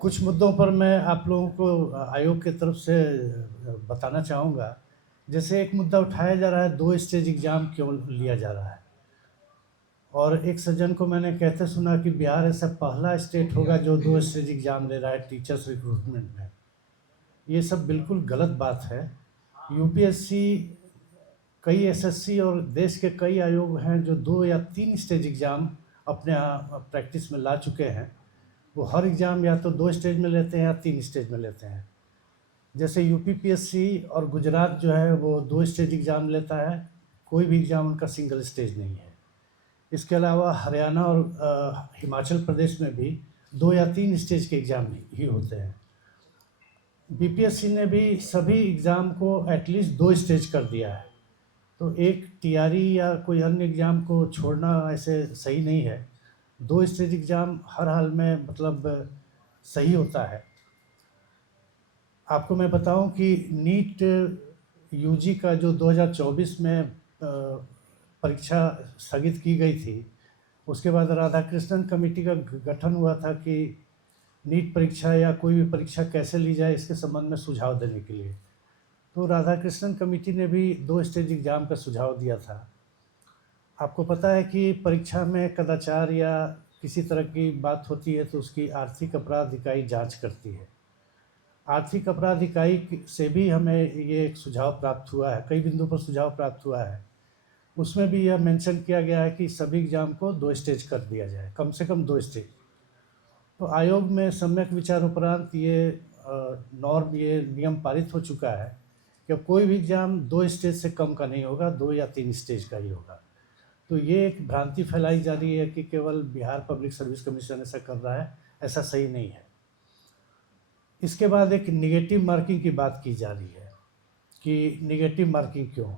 कुछ मुद्दों पर मैं आप लोगों को आयोग की तरफ से बताना चाहूँगा। जैसे एक मुद्दा उठाया जा रहा है, 2 स्टेज एग्ज़ाम क्यों लिया जा रहा है? और एक सज्जन को मैंने कहते सुना कि बिहार ऐसा पहला स्टेट होगा जो 2 स्टेज एग्ज़ाम ले रहा है टीचर्स रिक्रूटमेंट में। ये सब बिल्कुल गलत बात है। यूपीएससी, कई एसएससी और देश के कई आयोग हैं जो 2 या 3 स्टेज एग्ज़ाम अपने प्रैक्टिस में ला चुके हैं। वो हर एग्ज़ाम या तो 2 स्टेज में लेते हैं या 3 स्टेज में लेते हैं। जैसे यूपी पीएससी और गुजरात जो है वो 2 स्टेज एग्ज़ाम लेता है, कोई भी एग्ज़ाम उनका सिंगल स्टेज नहीं है। इसके अलावा हरियाणा और हिमाचल प्रदेश में भी 2 या 3 स्टेज के एग्ज़ाम ही होते हैं। बीपीएससी ने भी सभी एग्ज़ाम को एटलीस्ट 2 स्टेज कर दिया है। तो एक टीआरई या कोई अन्य एग्ज़ाम को छोड़ना ऐसे सही नहीं है। 2 स्टेज एग्ज़ाम हर हाल में मतलब सही होता है। आपको मैं बताऊं कि नीट यूजी का जो 2024 में परीक्षा स्थगित की गई थी, उसके बाद राधाकृष्णन कमेटी का गठन हुआ था कि नीट परीक्षा या कोई भी परीक्षा कैसे ली जाए इसके संबंध में सुझाव देने के लिए। तो राधाकृष्णन कमेटी ने भी 2 स्टेज एग्ज़ाम का सुझाव दिया था। आपको पता है कि परीक्षा में कदाचार या किसी तरह की बात होती है तो उसकी आर्थिक अपराध इकाई जांच करती है। आर्थिक अपराध इकाई से भी हमें ये एक सुझाव प्राप्त हुआ है, कई बिंदुओं पर सुझाव प्राप्त हुआ है। उसमें भी यह मेंशन किया गया है कि सभी एग्ज़ाम को 2 स्टेज कर दिया जाए, कम से कम 2 स्टेज। तो आयोग में सम्यक विचार उपरांत ये ये नियम पारित हो चुका है कि अब कोई भी एग्ज़ाम 2 स्टेज से कम का नहीं होगा, 2 या 3 स्टेज का ही होगा। तो ये एक भ्रांति फैलाई जा रही है कि केवल बिहार पब्लिक सर्विस कमीशन ऐसा कर रहा है, ऐसा सही नहीं है। इसके बाद एक निगेटिव मार्किंग की बात की जा रही है कि निगेटिव मार्किंग क्यों?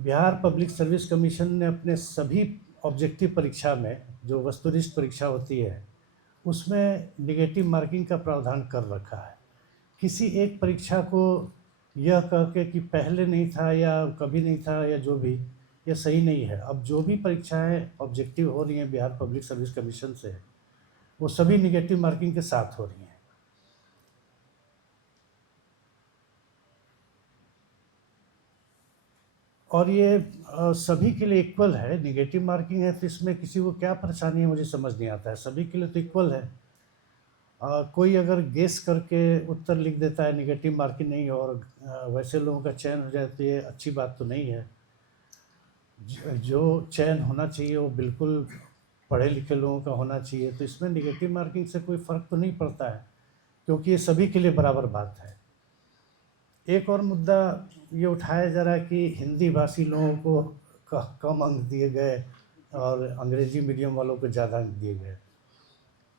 बिहार पब्लिक सर्विस कमीशन ने अपने सभी ऑब्जेक्टिव परीक्षा में, जो वस्तुनिष्ठ परीक्षा होती है, उसमें निगेटिव मार्किंग का प्रावधान कर रखा है। किसी एक परीक्षा को यह कह के कि पहले नहीं था या कभी नहीं था या जो भी, यह सही नहीं है। अब जो भी परीक्षाएं ऑब्जेक्टिव हो रही हैं बिहार पब्लिक सर्विस कमीशन से, वो सभी निगेटिव मार्किंग के साथ हो रही हैं। और ये सभी के लिए इक्वल है। निगेटिव मार्किंग है तो इसमें किसी को क्या परेशानी है मुझे समझ नहीं आता है। सभी के लिए तो इक्वल है। कोई अगर गेस करके उत्तर लिख देता है निगेटिव मार्किंग नहीं और वैसे लोगों का चयन हो जाए तो ये अच्छी बात तो नहीं है। जो चयन होना चाहिए वो बिल्कुल पढ़े लिखे लोगों का होना चाहिए। तो इसमें निगेटिव मार्किंग से कोई फ़र्क तो नहीं पड़ता है, क्योंकि ये सभी के लिए बराबर बात है। एक और मुद्दा ये उठाया जा रहा है कि हिंदी भाषी लोगों को कम अंक दिए गए और अंग्रेजी मीडियम वालों को ज़्यादा अंक दिए गए।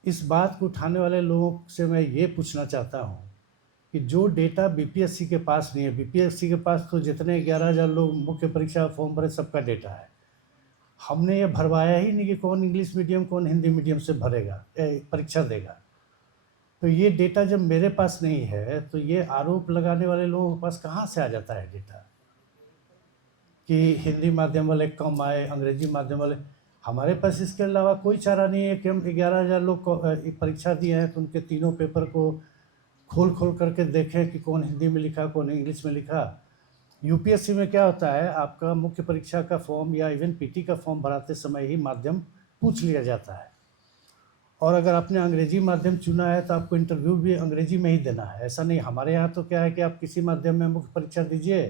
इस बात को उठाने वाले लोगों से मैं ये पूछना चाहता हूँ कि जो डेटा बीपीएससी के पास नहीं है, बीपीएससी के पास तो जितने 11,000 लोग मुख्य परीक्षा फॉर्म भरे सबका डेटा है। हमने ये भरवाया ही नहीं कि कौन इंग्लिश मीडियम कौन हिंदी मीडियम से भरेगा, परीक्षा देगा। तो ये डेटा जब मेरे पास नहीं है तो ये आरोप लगाने वाले लोगों के पास कहाँ से आ जाता है डेटा कि हिंदी माध्यम वाले कम आए, अंग्रेजी माध्यम वाले। हमारे पास इसके अलावा कोई चारा नहीं है कि हम 11,000 लोग को परीक्षा दिए हैं तो उनके तीनों पेपर को खोल खोल करके देखें कि कौन हिंदी में लिखा कौन इंग्लिश में लिखा। यूपीएससी में क्या होता है, आपका मुख्य परीक्षा का फॉर्म या इवन पीटी का फॉर्म भराते समय ही माध्यम पूछ लिया जाता है। और अगर आपने अंग्रेजी माध्यम चुना है तो आपको इंटरव्यू भी अंग्रेजी में ही देना है। ऐसा नहीं, हमारे यहाँ तो क्या है कि आप किसी माध्यम में मुख्य परीक्षा दीजिए,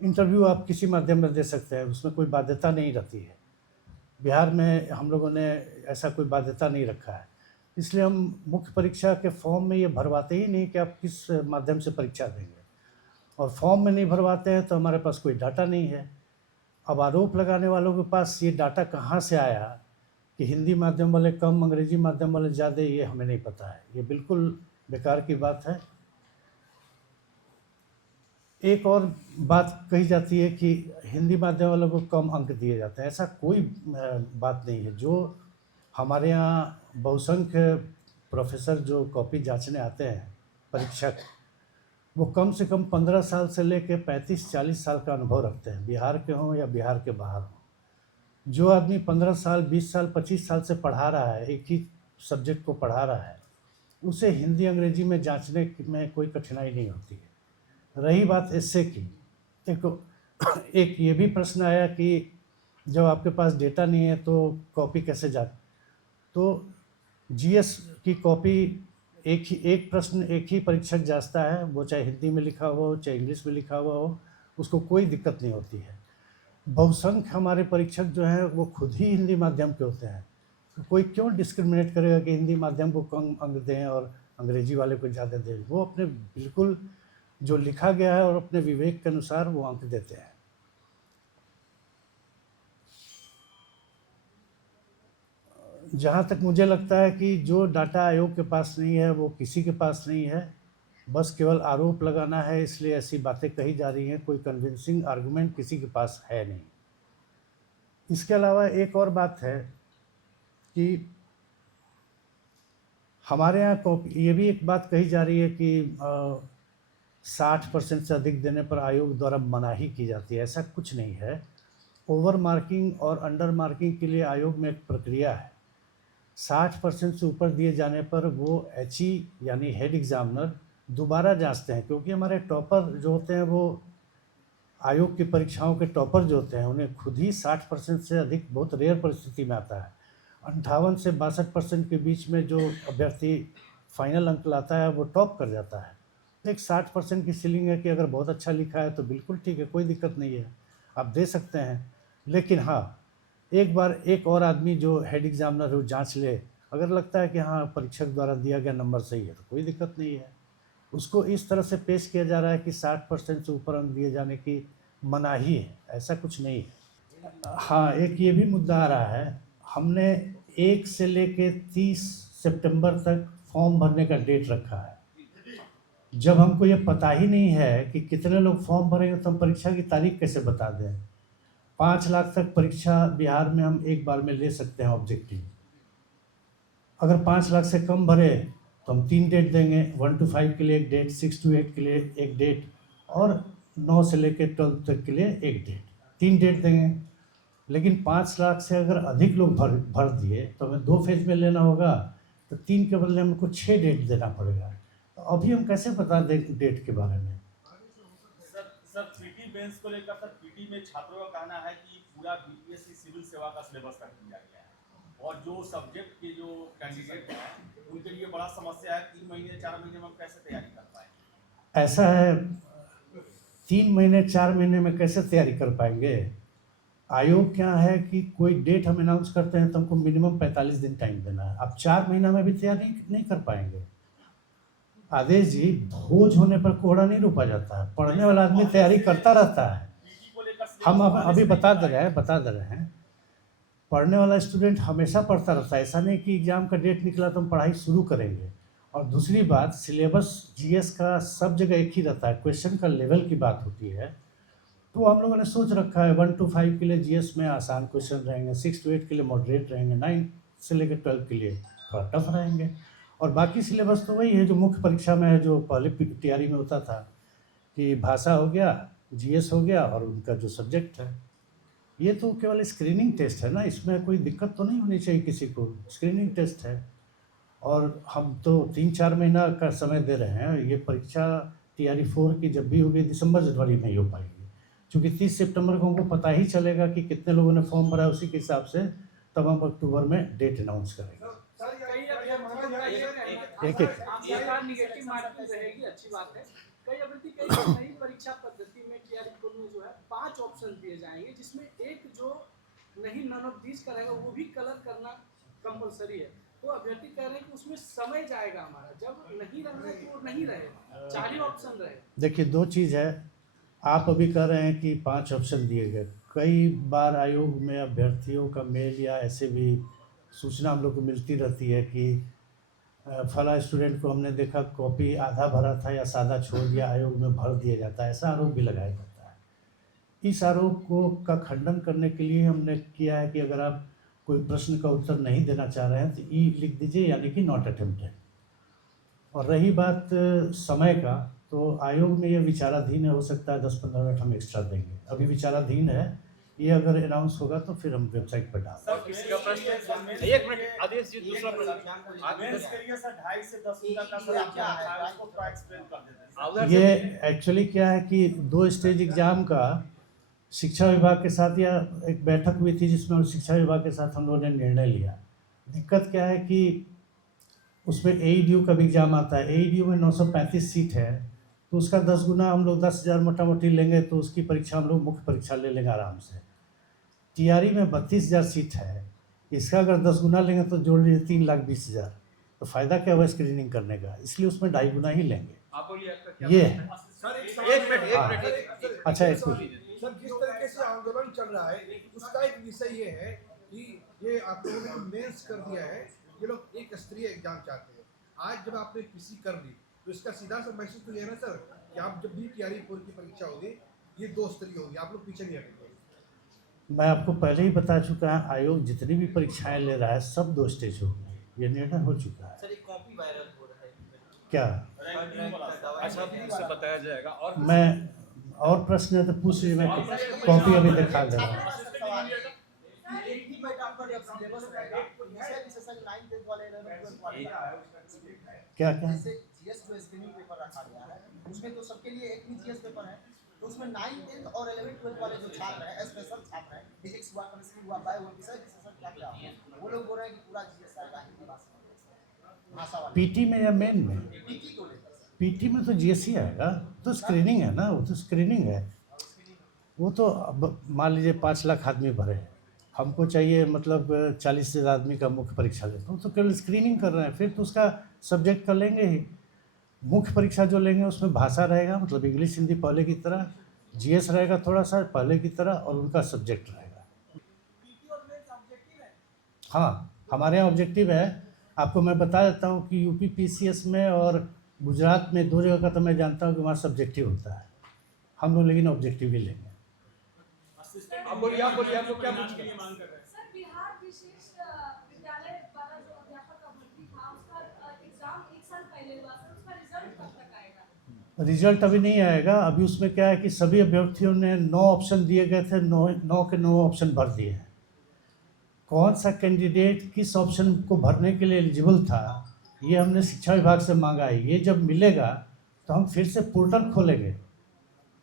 इंटरव्यू आप किसी माध्यम में दे सकते हैं, उसमें कोई बाध्यता नहीं रहती है। बिहार में हम लोगों ने ऐसा कोई बाध्यता नहीं रखा है, इसलिए हम मुख्य परीक्षा के फॉर्म में ये भरवाते ही नहीं कि आप किस माध्यम से परीक्षा देंगे। और फॉर्म में नहीं भरवाते हैं तो हमारे पास कोई डाटा नहीं है। अब आरोप लगाने वालों के पास ये डाटा कहाँ से आया कि हिंदी माध्यम वाले कम अंग्रेजी माध्यम वाले ज़्यादा, ये हमें नहीं पता है। ये बिल्कुल बेकार की बात है। एक और बात कही जाती है कि हिंदी माध्यम वालों को कम अंक दिए जाते हैं। ऐसा कोई बात नहीं है। जो हमारे यहाँ बहुसंख्य प्रोफेसर जो कॉपी जांचने आते हैं, परीक्षक, वो कम से कम 15 साल से लेकर 35-40 साल का अनुभव रखते हैं, बिहार के हों या बिहार के बाहर हों। जो आदमी 15 साल 20 साल 25 साल से पढ़ा रहा है, एक ही सब्जेक्ट को पढ़ा रहा है, उसे हिंदी अंग्रेजी में जांचने में कोई कठिनाई नहीं होती है। रही बात एस्से की, देखो एक ये भी प्रश्न आया कि जब आपके पास डेटा नहीं है तो कॉपी कैसे जा, तो जीएस की कॉपी एक प्रश्न एक ही परीक्षक जांचता है, वो चाहे हिंदी में लिखा हुआ हो चाहे इंग्लिश में लिखा हुआ हो, उसको कोई दिक्कत नहीं होती है। बहुसंख्य हमारे परीक्षक जो हैं वो खुद ही हिंदी माध्यम के होते हैं, तो कोई क्यों डिस्क्रिमिनेट करेगा कि हिंदी माध्यम को कम अंक दें और अंग्रेजी वाले को ज़्यादा दें। वो अपने बिल्कुल जो लिखा गया है और अपने विवेक के अनुसार वो अंक देते हैं। जहाँ तक मुझे लगता है कि जो डाटा आयोग के पास नहीं है वो किसी के पास नहीं है, बस केवल आरोप लगाना है, इसलिए ऐसी बातें कही जा रही हैं, कोई कन्विंसिंग आर्गुमेंट किसी के पास है नहीं। इसके अलावा एक और बात है कि हमारे यहाँ कॉपी, ये भी एक बात कही जा रही है कि 60% से अधिक देने पर आयोग द्वारा मनाही की जाती है। ऐसा कुछ नहीं है। ओवर मार्किंग और अंडर मार्किंग के लिए आयोग में एक प्रक्रिया है। 60% से ऊपर दिए जाने पर वो HE यानी हेड एग्जामिनर दोबारा जांचते हैं, क्योंकि हमारे टॉपर जो होते हैं वो आयोग की परीक्षाओं के टॉपर जो होते हैं उन्हें खुद ही 60% से अधिक बहुत रेयर परिस्थिति में आता है। 58 से 62% के बीच में जो अभ्यर्थी फाइनल अंक लाता है वो टॉप कर जाता है। एक 60% की सीलिंग है कि अगर बहुत अच्छा लिखा है तो बिल्कुल ठीक है, कोई दिक्कत नहीं है, आप दे सकते हैं। लेकिन हाँ, एक बार एक और आदमी जो हेड एग्जामिनर है वो जांच ले, अगर लगता है कि हाँ परीक्षक द्वारा दिया गया नंबर सही है तो कोई दिक्कत नहीं है। उसको इस तरह से पेश किया जा रहा है कि 60% से ऊपर अंक दिए जाने की मनाही है, ऐसा कुछ नहीं है। हाँ, एक ये भी मुद्दा आ रहा है, हमने 1 से लेके 30 सितंबर तक फॉर्म भरने का डेट रखा है। जब हमको ये पता ही नहीं है कि कितने लोग फॉर्म भरेंगे तो हम परीक्षा की तारीख कैसे बता दें। 5 लाख तक परीक्षा बिहार में हम एक बार में ले सकते हैं ऑब्जेक्टिव। अगर 5 लाख से कम भरे तो हम 3 डेट देंगे, 1 to 5 के लिए एक डेट, 6 to 8 के लिए एक डेट और 9 से लेकर 12 तक के लिए एक डेट, 3 डेट देंगे। लेकिन 5 लाख से अगर अधिक लोग भर दिए तो हमें 2 फेज में लेना होगा, तो 3 के बदले हमको 6 डेट देना पड़ेगा। तो अभी हम कैसे बता दें डेट के बारे में। सर पीटी बेंच को लेकर सर पीटी में छात्रों का कहना है कि पूरा बीपीएससी सिविल सेवा का सिलेबस कर दिया गया है और जो सब्जेक्ट के जो कैंडिडेट हैं उनके लिए बड़ा समस्या है, 3 महीने 4 महीने में हम कैसे तैयारी कर पाएंगे। ऐसा है, 3 महीने 4 महीने में कैसे तैयारी कर पाएंगे। आयोग क्या है कि कोई डेट हम अनाउंस करते हैं तो हमको मिनिमम 45 दिन टाइम देना है। अब 4 महीना में भी तैयारी नहीं कर पाएंगे। आदेश जी, भोज होने पर कोहड़ा नहीं रोपा जाता है, पढ़ने वाला आदमी तैयारी करता रहता है। हम अभी बता दे रहे हैं, पढ़ने वाला स्टूडेंट हमेशा पढ़ता रहता है। ऐसा नहीं कि एग्ज़ाम का डेट निकला तो हम पढ़ाई शुरू करेंगे। और दूसरी बात, सिलेबस जीएस का सब जगह एक ही रहता है, क्वेश्चन का लेवल की बात होती है। तो हम लोगों ने सोच रखा है 1 to 5 के लिए जीएस में आसान क्वेश्चन रहेंगे, 6 to 8 के लिए मॉडरेट रहेंगे, 9 से लेकर 12 के लिए थोड़ा टफ रहेंगे। और बाकी सिलेबस तो वही है जो मुख्य परीक्षा में है, जो पहले तैयारी में होता था कि भाषा हो गया, जीएस हो गया और उनका जो सब्जेक्ट है। ये तो केवल स्क्रीनिंग टेस्ट है ना, इसमें कोई दिक्कत तो नहीं होनी चाहिए किसी को। स्क्रीनिंग टेस्ट है और हम तो 3-4 महीना का समय दे रहे हैं। ये परीक्षा टीआरई 4 की जब भी होगी दिसंबर जनवरी में ही हो पाएगी, क्योंकि 30 सितंबर को हमको पता ही चलेगा कि कितने लोगों ने फॉर्म भरा, उसी के हिसाब से तब हम अक्टूबर में डेट अनाउंस करेंगे। एक नेगेटिव मार्किंग रहेगी, अच्छी बात है। कई अभ्यर्थी कई नई परीक्षा पद्धति में टीआरई में जो है 5 ऑप्शन दिए जाएंगे, जिसमें एक जो नहीं नन ऑफ दीज करेगा वो भी कलर करना कंपलसरी है। तो अभ्यर्थी कह रहे हैं कि उसमें समय जाएगा हमारा, जब नहीं रहना है तो वो नहीं रहेगा, 4 ही ऑप्शन रहे। देखिए, 2 चीज़ है। आप अभी कह रहे हैं कि 5 ऑप्शन दिए गए। कई बार आयोग में अभ्यर्थियों का मेल या ऐसे भी सूचना हम लोग को मिलती रहती है कि फला स्टूडेंट को हमने देखा कॉपी आधा भरा था या सादा छोड़ दिया, आयोग में भर दिया जाता है, ऐसा आरोप भी लगाया जाता है। इस आरोप को का खंडन करने के लिए हमने किया है कि अगर आप कोई प्रश्न का उत्तर नहीं देना चाह रहे हैं तो ई लिख दीजिए, यानी कि नॉट अटेम्प्टेड। और रही बात समय का, तो आयोग में ये विचाराधीन है, हो सकता है 10-15 मिनट हम एक्स्ट्रा देंगे। अभी विचाराधीन है ये अगर अनाउंस होगा तो फिर हम वेबसाइट पर डाल सर किसी का प्रश्न है? एक मिनट आदेश जी, दूसरा प्रश्न। मेंस के लिए सर 2.5 से 10 तक का सर आपने रखा है, उसको थोड़ा एक्सप्लेन कर देते हैं। उधर ये से एक्चुअली क्या है कि 2 स्टेज एग्ज़ाम का शिक्षा विभाग के साथ या एक बैठक हुई थी जिसमें शिक्षा विभाग के साथ हम लोगों ने निर्णय लिया। दिक्कत क्या है कि उसमें एईडीयू का भी एग्ज़ाम आता है। एईडीयू में 935 सीट है, तो उसका 10 गुना हम लोग 10,000 मोटा-मोटी लेंगे तो उसकी परीक्षा हम लोग मुख्य परीक्षा ले लेंगे आराम से। टीआरई में 32,000 सीट है, इसका अगर 10 गुना लेंगे तो जोड़ लीजिए 3,20,000, तो फ़ायदा क्या हुआ स्क्रीनिंग करने का, इसलिए उसमें 2.5 गुना ही लेंगे। आप बोलिए आपका क्या ये प्रश्न है? सर एक मिनट हाँ। अच्छा, एक मिनट। सर जिस तरीके से आंदोलन चल रहा है उसका एक विषय ये है कि ये आप लोगों ने मेंस कर दिया है, ये लोग एक स्तरीय एग्जाम चाहते हैं। आज जब आपने पीसी कर ली तो इसका सीधा सा मैसेज तो ये है ना सर कि आप जब भी टीआरई पूरी की परीक्षा होगी ये 2 स्तरीय होगी, आप लोग पीछे नहीं हटेंगे। मैं आपको पहले ही बता चुका है, आयोग जितनी भी परीक्षाएं ले रहा है सब 2 स्टेज होगी, ये निर्णय हो चुका है। सर एक कॉपी वायरल हो रहा है। क्या रैंकिंग वाला सर। अच्छा, उसे बताया जाएगा। और मैं और प्रश्न है तो पूछ लीजिए, मैं कॉपी अभी दिखा दे रहा हूँ। एक ही मैटर पर जब सिलेबस रहेगा जैसे सर 9th 10th वाले 11th 12th वाले क्या क्या जैसे जीएस जो स्क्रीनिंग पेपर रखा गया है उसमें तो सबके लिए एक ही जीएस पेपर है, तो उसमें 9th 10th और 11th 12th वाले जो छात्र हैं स्पेशल छात्र हैं, फिजिक्स हुआ, केमिस्ट्री हुआ, बायो हुआ, विषय विशेषण क्या क्या हुआ, वो लोग बोल रहे हैं कि पूरा जीएस आएगा हिंदी भाषा वाले पीटी में या मेन में? पीटी को लेकर सर। पीटी में तो जीएसई आएगा, तो स्क्रीनिंग है ना, वो तो स्क्रीनिंग है। वो तो अब मान लीजिए 5 लाख आदमी भरे, हमको चाहिए मतलब 40,000 आदमी का मुख्य परीक्षा लेते हो तो केवल स्क्रीनिंग कर रहे हैं, फिर तो उसका सब्जेक्ट कर लेंगे ही। मुख्य परीक्षा जो लेंगे उसमें भाषा रहेगा, मतलब इंग्लिश हिंदी पहले की तरह, जीएस रहेगा थोड़ा सा पहले की तरह, और उनका सब्जेक्ट रहेगा। हाँ, हमारे यहाँ ऑब्जेक्टिव है। आपको मैं बता देता हूँ कि यूपी पीसीएस में और गुजरात में 2 जगह का तो मैं जानता हूँ कि वहाँ सब्जेक्टिव होता है, हम लोग लेकिन ऑब्जेक्टिव ही लेंगे। आप बोलिए आपको क्या पूछना है? मांग कर रहे हैं। सर बिहार विशेष विद्यालय द्वारा जो अध्यापक का भर्ती था उसका एग्जाम 1 साल पहले हुआ, सर उसका रिजल्ट कब तक आएगा? रिजल्ट अभी नहीं आएगा। अभी उसमें क्या है कि सभी अभ्यर्थियों ने 9 ऑप्शन दिए गए थे, 9 के 9 ऑप्शन भर दिए हैं। कौन सा कैंडिडेट किस ऑप्शन को भरने के लिए एलिजिबल था, ये हमने शिक्षा विभाग से मांगा है। ये जब मिलेगा तो हम फिर से पोर्टल खोलेंगे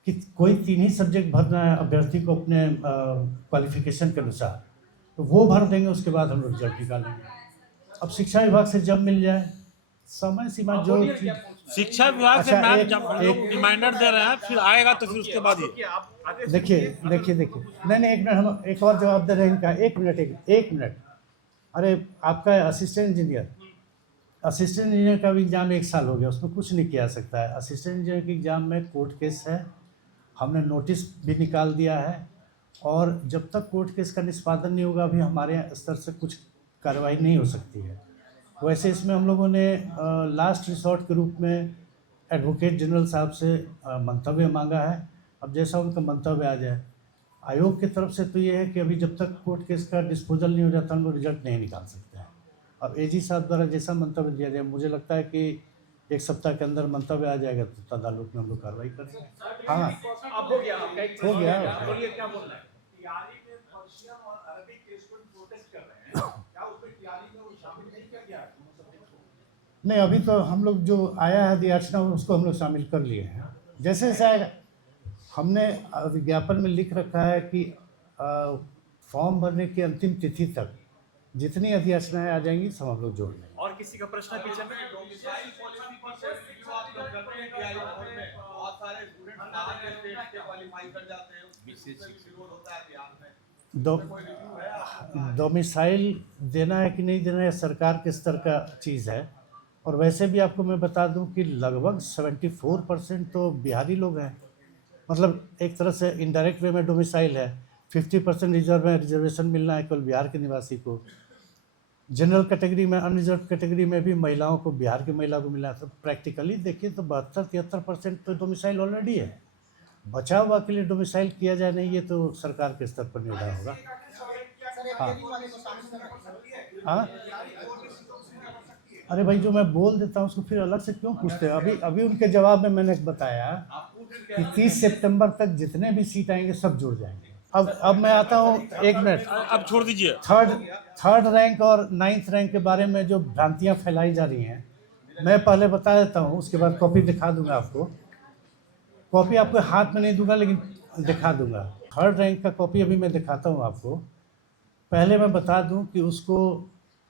कि कोई 3 ही सब्जेक्ट भरना है अभ्यर्थी को अपने क्वालिफिकेशन के अनुसार, तो वो भर देंगे, उसके बाद हम लोग रिजल्ट निकालेंगे। अब शिक्षा विभाग से जब मिल जाए, समय सीमा आप जो बोलिए क्या पूछना है? शिक्षा विभाग से अच्छा, मैम एक- जब हम लोग एक- रिमाइंडर दे रहे हैं, फिर आएगा तो फिर उसके बाद ही। देखिए, आप आदेश देखिए दीजिए। देखिए देखिए नहीं एक मिनट, हम एक और जवाब दे रहे हैं इनका। एक मिनट। अरे आपका असिस्टेंट इंजीनियर का भी एग्ज़ाम 1 साल हो गया, उसमें कुछ नहीं किया जा सकता है। असिस्टेंट इंजीनियर के एग्ज़ाम में कोर्ट केस है, हमने नोटिस भी निकाल दिया है, और जब तक कोर्ट केस का निष्पादन नहीं होगा अभी हमारे स्तर से कुछ कार्रवाई नहीं हो सकती है। वैसे इसमें हम लोगों ने लास्ट रिसोर्ट के रूप में एडवोकेट जनरल साहब से मंतव्य मांगा है। अब जैसा उनका मंतव्य आ जाए, आयोग की तरफ से तो ये है कि अभी जब तक कोर्ट केस का डिस्पोजल नहीं हो जाता हम लोग रिजल्ट नहीं निकाल सकते हैं। अब एजी साहब द्वारा जैसा मंतव्य दिया जाए, मुझे लगता है कि 1 सप्ताह के अंदर मंतव्य आ जाएगा तो तदालुक में हम लोग कार्रवाई करते हैं। हाँ, आप हो गया, आपका एक हो गया। आप बोलिए क्या बोलना है? टीआरई में पर्शियन और अरबिक के स्टूडेंट प्रोटेस्ट कर रहे हैं, क्या उसमें टीआरई में वो शामिल नहीं किया गया है? नहीं अभी तो हम लोग जो आया है याचना उसको हम लोग शामिल कर लिए हैं। जैसे जैसे आएगा, हमने विज्ञापन में लिख रखा है कि फॉर्म भरने की अंतिम तिथि तक जितनी अधियाचनाएँ आ जाएंगी सब हम लोग जोड़ लेंगे। और किसी का प्रश्न है पीछे में? डोमिसाइल पॉलिसी पर रिव्यू आप लोग करते हैं टीआरई बोर्ड में, बहुत सारे स्टूडेंट बाहर के स्टेट से क्वालीफाई कर जाते हैं, उससे विरोध होता है बिहार में। कोई रिव्यू है आपका? डोमिसाइल देना है कि नहीं देना है सरकार के स्तर का चीज़ है। और वैसे भी आपको मैं बता दूं कि लगभग 74% तो बिहारी लोग हैं, मतलब एक तरह से इनडायरेक्ट वे में डोमिसाइल है। 50% रिजर्व में रिजर्वेशन मिलना है केवल बिहार के निवासी को। जनरल कैटेगरी में, अनरिजर्व कैटेगरी में भी महिलाओं को, बिहार की महिला को मिला है। तो प्रैक्टिकली देखिए तो 72-73% तो डोमिसाइल ऑलरेडी है। बचा हुआ के लिए डोमिसाइल किया जाए नहीं, ये तो सरकार के स्तर पर निर्णय होगा। सर एक हाँ। टीआरई वाले को शामिल कर रहे हैं सर। हाँ, अरे भाई जो मैं बोल देता हूँ उसको फिर अलग से क्यों पूछते हैं? अभी उनके जवाब में मैंने बताया कि 30 सितंबर तक जितने भी सीट आएंगे सब जुड़ जाएंगे। अब मैं आता हूँ, एक मिनट। अब छोड़ दीजिए। थर्ड रैंक और 9th रैंक के बारे में जो भ्रांतियां फैलाई जा रही हैं, मैं पहले बता देता हूँ, उसके बाद कॉपी दिखा दूंगा आपको। कॉपी आपको हाथ में नहीं दूंगा, लेकिन दिखा दूंगा। थर्ड रैंक का कॉपी अभी मैं दिखाता हूँ आपको। पहले मैं बता दूं कि उसको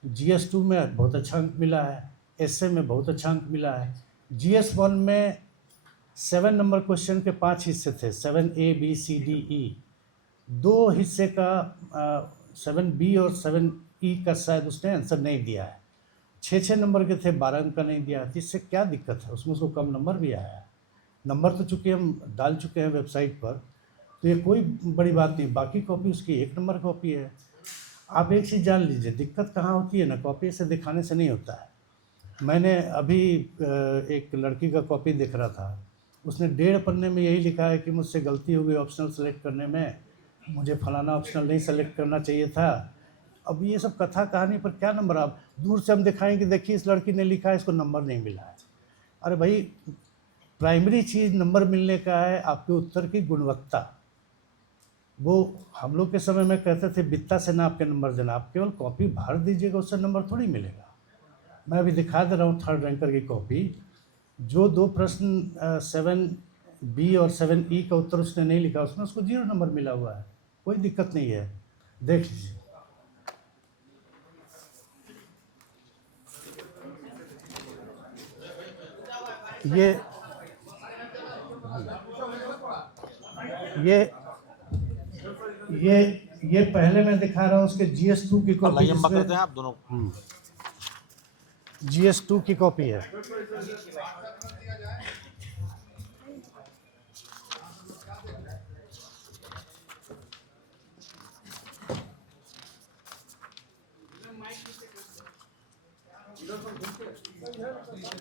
GS2 में बहुत अच्छा अंक मिला है, एसए में बहुत अच्छा अंक मिला है। GS1 में 7 नंबर क्वेश्चन के 5 हिस्से थे, 7A B C D E। 2 हिस्से का 7B और 7E का शायद उसने आंसर नहीं दिया है। 6 नंबर के थे, 12 अंक का नहीं दिया। तो इससे क्या दिक्कत है? उसमें उसको कम नंबर भी आया है। नंबर तो चूँकि हम डाल चुके हैं वेबसाइट पर, तो ये कोई बड़ी बात नहीं। बाकी कॉपी उसकी 1 नंबर कॉपी है। आप एक चीज़ जान लीजिए, दिक्कत कहाँ होती है ना, कॉपी से दिखाने से नहीं होता है। मैंने अभी एक लड़की का कॉपी देख रहा था, उसने 1.5 पन्ने में यही लिखा है कि मुझसे गलती हो गई ऑप्शनल सेलेक्ट करने में, मुझे फलाना ऑप्शनल नहीं सेलेक्ट करना चाहिए था। अब ये सब कथा कहानी पर क्या नंबर? आप दूर से हम दिखाएंगे, देखिए इस लड़की ने लिखा है, इसको नंबर नहीं मिला है। अरे भाई, प्राइमरी चीज़ नंबर मिलने का है आपके उत्तर की गुणवत्ता। वो हम लोग के समय में कहते थे बित्ता से नाप के नंबर देना, आप केवल कॉपी भर दीजिएगा, उससे नंबर थोड़ी मिलेगा। मैं अभी दिखा दे रहा हूँ थर्ड रैंकर की कॉपी। जो 2 प्रश्न 7B और 7E का उत्तर उसने नहीं लिखा, उसमें उसको 0 नंबर मिला हुआ है। कोई दिक्कत नहीं है, देख लीजिए। ये पहले मैं दिखा रहा हूँ उसके GS2 की कॉपी, लंबा करते हैं आप दोनों। GS2 की कॉपी है।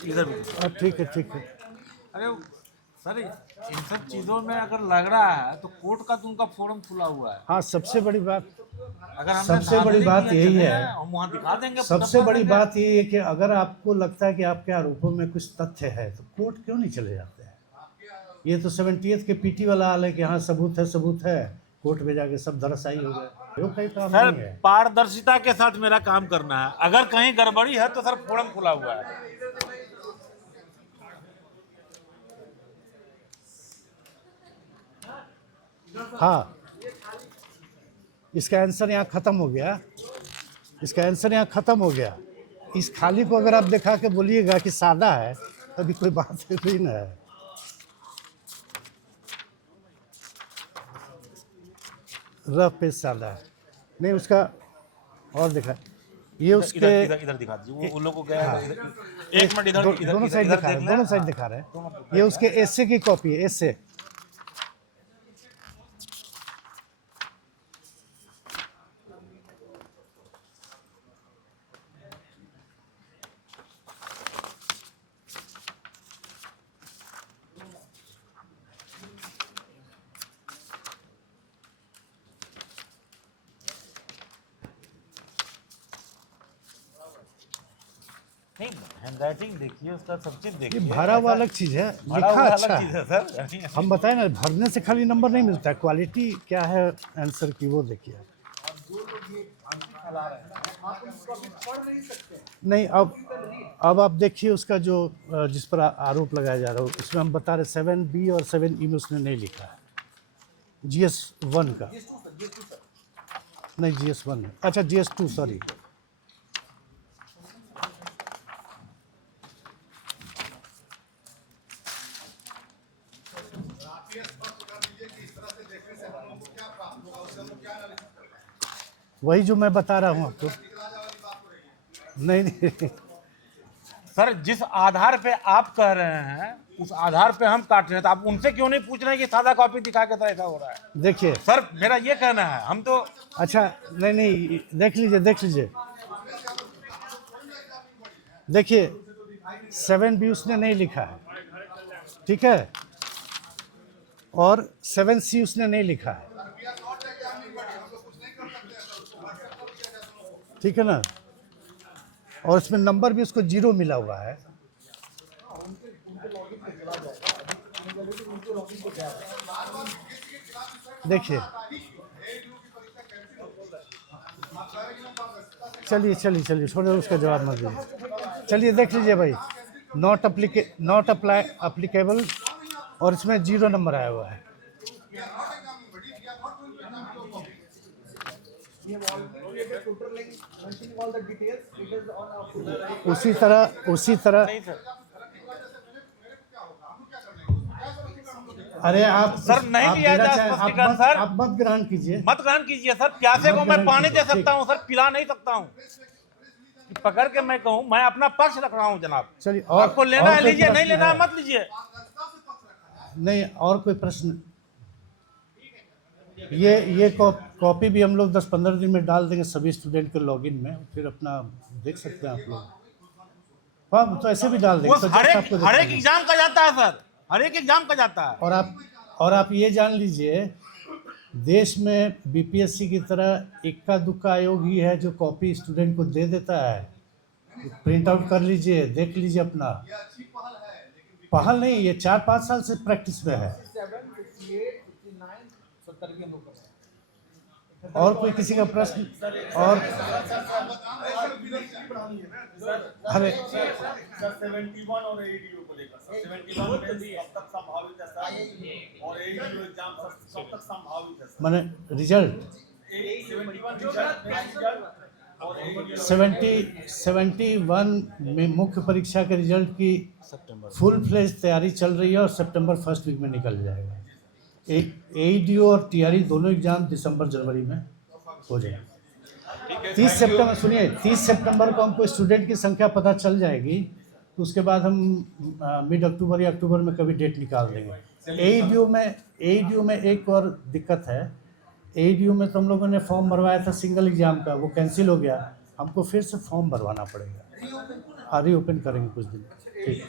इधर भी। ठीक है, ठीक है। अरे सर, इन सब चीजों में अगर लग रहा है तो कोर्ट का तो उनका फोरम खुला हुआ है। हाँ, सबसे बड़ी बात, अगर हमने सबसे बड़ी धांधली बात किया, यही चले है, हम वहाँ दिखा देंगे। सबसे बड़ी बात यही है कि अगर आपको लगता है कि आपके आरोपों में कुछ तथ्य है, तो कोर्ट क्यों नहीं चले जाते हैं? ये तो 70th के PT वाला हाल है कि हाँ सबूत है, कोर्ट में जाके सब दरसाई हो गए। वो कहीं काम सर, नहीं है। पारदर्शिता के साथ मेरा काम करना है। अगर कहीं गड़बड़ी है तो सर फोरम खुला हुआ है। हाँ, इसका आंसर यहाँ ख़त्म हो गया। इसका आंसर यहाँ ख़त्म हो गया। इस खाली को अगर आप दिखा के बोलिएगा कि सादा है, अभी कोई बात नहीं ना है। रफ पेज सादा है, नहीं उसका और दिखा। ये उसके इधर दिखा दीजिए, वो लोगों को क्या है। एक मिनट, इधर दोनों साइड दिखा रहे हैं, दोनों साइड दिखा रहे हैं। ये उसके एसे की कॉपी है, एसे। नहीं, हैंडराइटिंग देखिए, उसका सब चीज ये देखिए। भरा हुआ अलग चीज़ है, भरा लिखा हुआ अच्छा अलग चीज है। है सर। हम बताएं ना, भरने से खाली नंबर नहीं मिलता है, क्वालिटी क्या है आंसर की वो देखिए। नहीं, अब आप देखिए उसका जो जिस पर आरोप लगाया जा रहा है, उसमें हम बता रहे 7B और 7E में उसने नहीं लिखा है। GS1 का नहीं, GS1 है। अच्छा, GS2, सॉरी। वही जो मैं बता रहा हूँ आपको। नहीं सर, जिस आधार पे आप कह रहे हैं उस आधार पे हम काट रहे हैं, तो आप उनसे क्यों नहीं पूछ रहे हैं कि सादा कॉपी दिखा के तो ऐसा हो रहा है? देखिए सर, मेरा ये कहना है, हम तो अच्छा, नहीं, देख लीजिए देखिए 7B उसने नहीं लिखा है, ठीक है, और 7C उसने नहीं लिखा है, ठीक है ना, और इसमें नंबर भी उसको 0 मिला हुआ है। देखिए चलिए चलिए चलिए, छोड़ो, उसका जवाब मत दीजिए। चलिए देख लीजिए भाई, नॉट अप्लाई अप्लीकेबल, और इसमें 0 नंबर आया हुआ है। उसी तरह नहीं सर, अरे आप सर नहीं आप लिया देना जा चाहें, स्पष्टीकरण सर। आप मत ग्रहण कीजिए। मत ग्रहण कीजिए सर, प्यासे को मैं ग्रहण पानी दे कीजिए, सकता हूँ सर, पिला नहीं सकता हूँ। कि पकड़ के मैं कहूँ, मैं अपना पक्ष रख रहा हूँ जनाब। चलिए, आपको लेना है कोई लीजिए, नहीं प्रश्न लेना है है? मत लीजिए। नहीं, और कोई प्रश्न? ये कॉपी भी हम लोग 10-15 दिन में डाल देंगे सभी स्टूडेंट के लॉगिन में, फिर अपना देख सकते हैं आप लोग। हाँ, तो ऐसे भी डाल देंगे। वो तो हर जस्ट एक आपको दिखाएंगे। एग्जाम का जाता है सर, हर एक एग्जाम का जाता है। और आप ये जान लीजिए, देश में बीपीएससी की तरह इक्का दुक्का आयोग ही है जो कॉपी स्टूडेंट को दे देता है। प्रिंट आउट कर लीजिए, देख लीजिए अपना। पहल नहीं, ये 4-5 साल से प्रैक्टिस में है। और कोई किसी का प्रश्न? और अरे सर 71 और ADU को लेकर सर 71 में कब तक संभावित है सर, और ADU एग्जाम कब तक संभावित है सर? मैंने रिजल्ट 71 रिजल्ट और ADU 71 में मुख्य परीक्षा के रिजल्ट की फुल फ्लेज तैयारी चल रही है और सितंबर फर्स्ट वीक में निकल जाएगा। AEDU और TRE दोनों एग्जाम दिसंबर-जनवरी में हो जाएंगे। 30 सितंबर, सुनिए, 30 सितंबर को हमको स्टूडेंट की संख्या पता चल जाएगी, तो उसके बाद हम मिड अक्टूबर या अक्टूबर में कभी डेट निकाल देंगे। AEDU में एक और दिक्कत है। AEDU में तो हम लोगों ने फॉर्म भरवाया था सिंगल एग्जाम का, वो कैंसिल हो गया। हमको फिर से फॉर्म भरवाना पड़ेगा। रीओपन करेंगे कुछ दिन। ठीक।